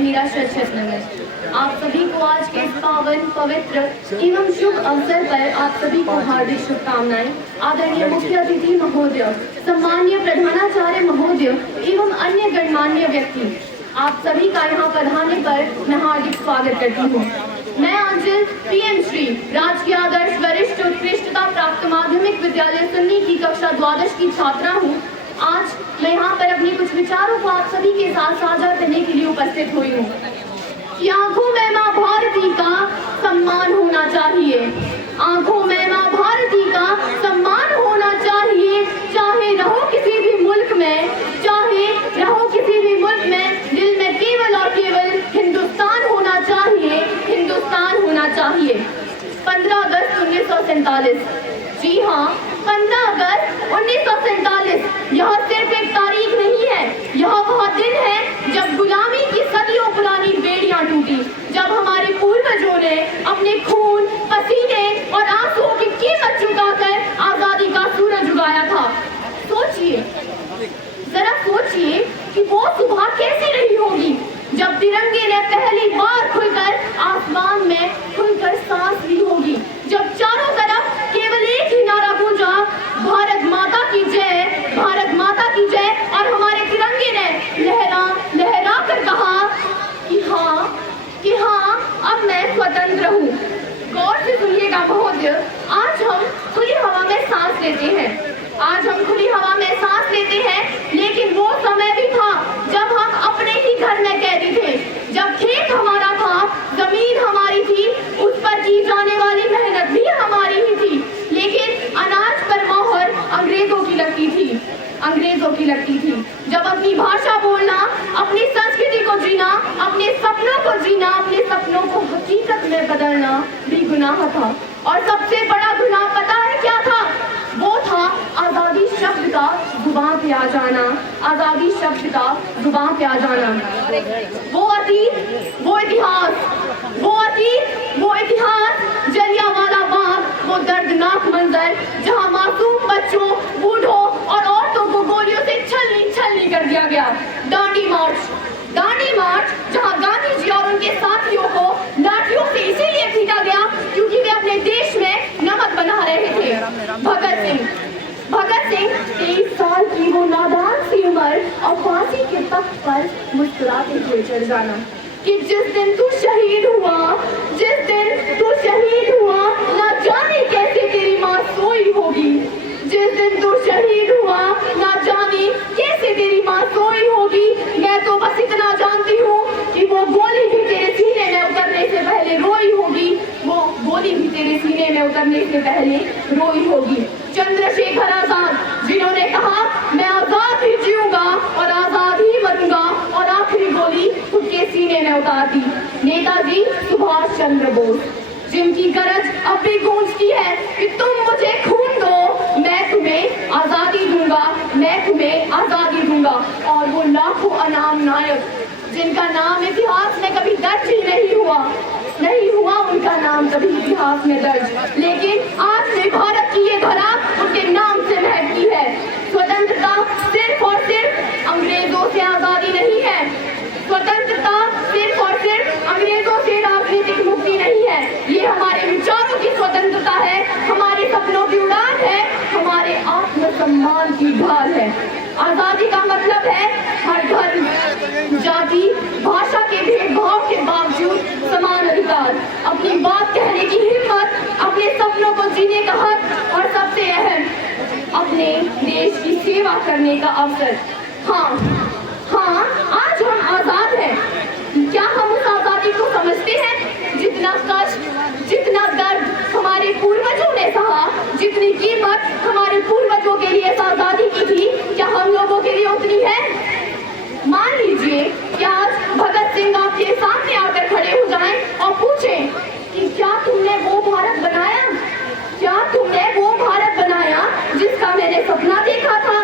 मेरा शत नमन। आप सभी को आज के इस पावन पवित्र एवं शुभ अवसर पर आप सभी को हार्दिक शुभकामनाएं। आदरणीय मुख्य अतिथि महोदय, सम्माननीय प्रधानाचार्य महोदय एवं अन्य गणमान्य व्यक्ति, आप सभी का यहाँ पधारने पर मैं हार्दिक स्वागत करती हूँ। मैं आंचल पीएम श्री राजकीय आदर्श वरिष्ठ उत्कृष्टता प्राप्त माध्यमिक विद्यालय सुन्नी की कक्षा 12 की छात्रा हूँ। आज मैं यहाँ पर अपने कुछ विचारों को आप सभी के साथ साझा करने के लिए उपस्थित हुई हूँ कि आंखों में माँ भारती का सम्मान होना चाहिए। आंखों में माँ भारती का सम्मान होना चाहिए। चाहे रहो किसी भी मुल्क में, चाहे रहो किसी भी मुल्क में, दिल में केवल और केवल हिंदुस्तान होना चाहिए, हिंदुस्तान होना चाहिए। 15 अगस्त 1947, जी हाँ, 15 अगस्त 1947 यह सिर्फ एक तारीख नहीं है, यह वह दिन है जब गुलामी की सदियों पुरानी बेड़ियां टूटी, जब हमारे पूर्वजों ने अपने खून, पसीने और आंसुओं की कीमत चुकाकर आजादी का सूरज उगाया था। सोचिए, जरा सोचिए कि वो सुबह कैसी रही होगी जब तिरंगे ने पहली बार खुलकर आसमान में खुलकर सांस ली होगी, जब चारों तरफ केवल एक ही नारा गूंजा, भारत माता की जय, भारत माता की जय, और हमारे तिरंगे ने लहरा लहरा कर कहा कि हाँ अब मैं स्वतंत्र हूँ। गौर से सुनिएगा महोदय, आज हम खुली हवा में सांस लेते हैं, आज हम खुली हवा में सांस लेते हैं, लेकिन वो समय भी था जब हम अपने ही घर में कैदी थे, जब खेत हमारा था, जमीन हमारी थी, उस पर की जाने वाली मेहनत भी हमारी ही थी, लेकिन अनाज पर मोहर अंग्रेजों की लगती थी, अंग्रेजों की लगती थी। जब अपनी भाषा बोलना, अपनी संस्कृति को जीना, अपने सपनों को जीना, अपने सपनों को हकीकत में बदलना भी गुनाह था। और सबसे बड़ा गुनाह पता है क्या था? वो था आजादी शब्द का जुबान पे आ जाना, आजादी शब्द का जुबान पे आ जाना। वो अतीत, वो इतिहास, वो अतीत, वो इतिहास, जलियांवाला बाग, वो दर्दनाक मंजर जहां मासूम बच्चों, बूढ़ों और औरतों को गोलियों से छलनी कर दिया गया। दांडी मार्च जहां गांधी जी और उनके साथियों को लाठियों से इसीलिए पीटा गया क्योंकि वे अपने देश में नमक बना रहे थे। भगत सिंह 23 साल की वो नादान सी उम्र और फांसी के तख्त पर मुस्कुराते हुए चढ़ जाना कि जिस दिन तू शहीद हुआ, जिस दिन तू शहीद हुआ, ना जाने कैसे तेरी माँ सोई होगी, जिस दिन तू शहीद हुआ, ना जाने कैसे तेरी माँ सोई होगी। मैं तो बस इतना जानती हूँ कि वो गोली भी तेरे सीने में उतरने से पहले रोई होगी, वो गोली भी तेरे सीने में उतरने से पहले रोई होगी। चंद्रशेखर आजाद, जिन्होंने कहा मैं आजाद ही जीऊंगा और आजाद ही मरूंगा, और आखिरी गोली खुद के सीने में उतार दी। नेताजी सुभाष चंद्र बोस, जिनकी गरज अब भी गूंजती है कि तुम मुझे खून दो, मैं तुम्हें आजादी दूंगा, मैं तुम्हें आजादी दूंगा। और वो लाखों अनाम नायक जिनका नाम इतिहास में कभी दर्ज ही नहीं हुआ उनका नाम कभी इतिहास में दर्ज, लेकिन आज भी भारत की ये धरा उनके नाम से महकती है। स्वतंत्रता सिर्फ और सिर्फ अंग्रेजों से आजादी नहीं है, स्वतंत्रता सिर्फ और सिर्फ अंग्रेजों से राजनीतिक मुक्ति नहीं है, ये हमारे विचारों की स्वतंत्रता है, हमारे सपनों की उड़ान है, हमारे आत्मसम्मान की ढाल है। आजादी का मतलब है हर धर्म, जाति, भाषा के भेदभाव के बावजूद समान अधिकार, अपनी बात कहने की हिम्मत, अपने सपनों को जीने का हक, और सबसे अहम अपने देश की सेवा करने का अवसर। हाँ, आज हम आजाद हैं। क्या हम उस आजादी को समझते हैं? जितना कष्ट, जितना दर्द हमारे पूर्वजों ने सहा, जितनी कीमत हमारे पूर्वजों के लिए इस आजादी की थी, क्या हम लोगों के लिए उतनी है? मान लीजिए कि आज भगत सिंह आपके सामने आकर खड़े हो जाएं और पूछें कि क्या तुमने वो भारत बनाया, क्या तुमने वो भारत बनाया जिसका मैंने सपना देखा था?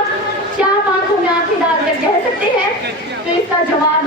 क्या आप आंखों में आंखें डालकर कह सकते हैं? तो इसका जवाब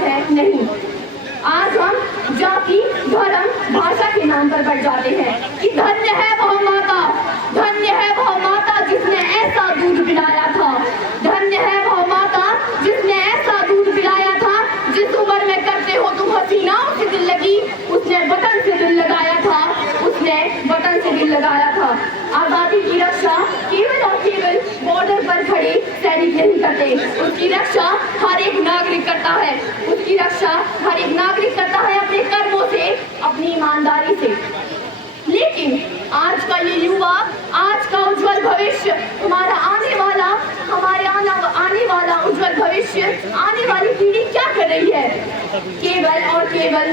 करते हो तुम हसीनाओं से दिल लगी, उसने वतन से दिल लगाया था, उसने वतन से दिल लगाया था। आजादी की रक्षा केवल और केवल बॉर्डर पर खड़े सैनिक नहीं करते, उसकी रक्षा हर एक नागरिक करता है, उसकी रक्षा हर एक नागरिक करता है अपने कर्मों से, अपनी ईमानदारी से। लेकिन आज का ये युवा, आज का उज्जवल भविष्य, हमारा आने वाला उज्जवल भविष्य, आने वाली पीढ़ी क्या कर रही है? केवल और केवल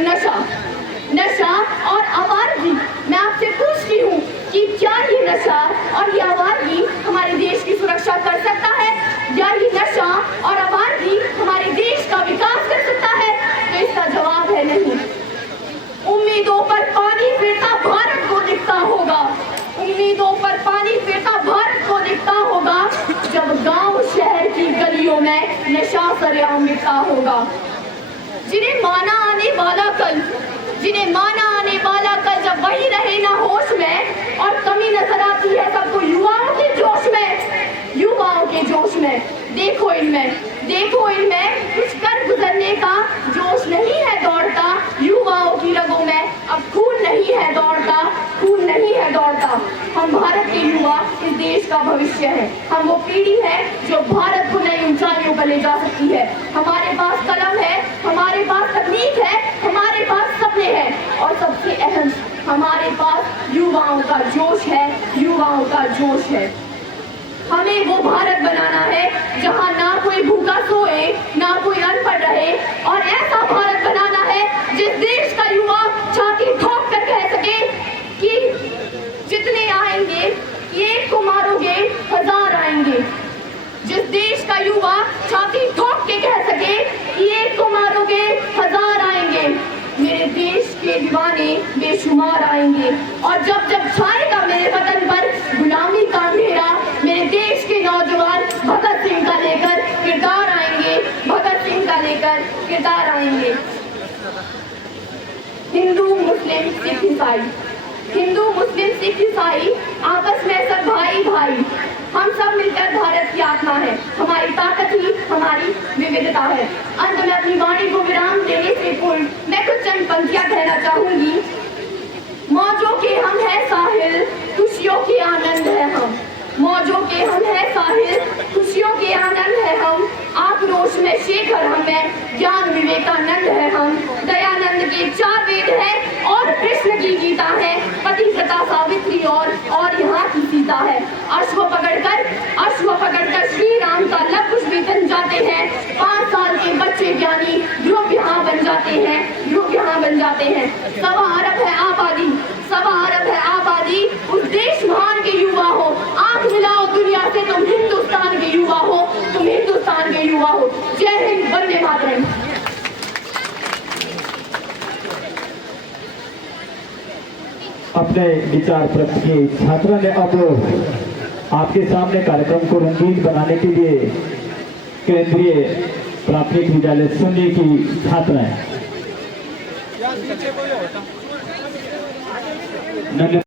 नशा और आवारगी। मैं आपसे पूछती हूँ कि क्या ये नशा और ये आवारगी हमारे देश की सुरक्षा कर सकता है, या ये नशा और आवारगी हमारे देश का विकास कर सकता है? तो इसका जवाब है नहीं। उम्मीदों पर पानी फिरता भारत को दिखता होगा, उम्मीदों पर पानी फिरता भारत को दिखता होगा, जब गांव शहर की गलियों में नशा सरेआम मिटता होगा। जिन्हें माना आने वाला कल जब वही रहे ना होश में, और कमी नजर आती है सबको युवाओं के जोश में। देखो इनमें कुछ कर गुजरने का जोश नहीं है दौड़ता, युवाओं की रगों में अब खून नहीं है दौड़ता। हम भारत के युवा इस देश का भविष्य है, हम वो पीढ़ी है जो भारत को नई ऊंचाइयों पर ले जा सकती है। हमारे पास कलम है, हमारे पास तकनीक है, हमारे पास सपने हैं, और सबसे अहम हमारे पास युवाओं का जोश है। हमें वो भारत बनाना है जहां ना कोई भूखा सोए, ना कोई अनपढ़ रहे, और ऐसा भारत बनाना है जिस देश का युवा छाती ठोक कर कह सके कि जितने आएंगे एक को मारोगे 1000 आएंगे। जिस देश का युवा छाती ठोक के कह सके कि एक को मारोगे 1000 आएंगे। मेरे देश के दीवाने बेशुमार आएंगे, और जब छाएगा मेरे वतन पर गुलामी का अंधेरा, मेरे देश के नौजवान भगत सिंह का लेकर किरदार आएंगे। हिंदू मुस्लिम सिख ईसाई आपस में सब भाई, हम सब मिलकर भारत की आत्मा है, हमारी ताकत ही हमारी विविधता है। अंत में अपनी वाणी को विराम देने से पूर्व मैं कुछ चंद पंक्तियां कहना चाहूंगी। मौजों के हम है साहिल, खुशियों के आनंद है हम। मौजों के हम है साहिल, खुशियों के आनंद है हम। आक्रोश में शेखर हमें, ज्ञान विवेकानंद है हम। दयानंद के 4 वेद है और कृष्ण की गीता है। पतिव्रता सावित्री और यहाँ की सीता है। अश्व पकड़कर श्री राम का लव कुश भी बन जाते हैं। 5 साल के बच्चे ज्ञानी ध्रुव यहाँ बन जाते हैं। सवा अरब है आबादी, उस देश महान के युवा हो। आंख मिलाओ दुनिया से, तुम हिंदुस्तान के युवा हो। जय हिंद, वंदे मातरम। अपने विचार प्रकट किए छात्रों ने अब आपके सामने कार्यक्रम को रंगीन बनाने के लिए केंद्रीय प्राथमिक विद्यालय सुन्नी की छात्राएं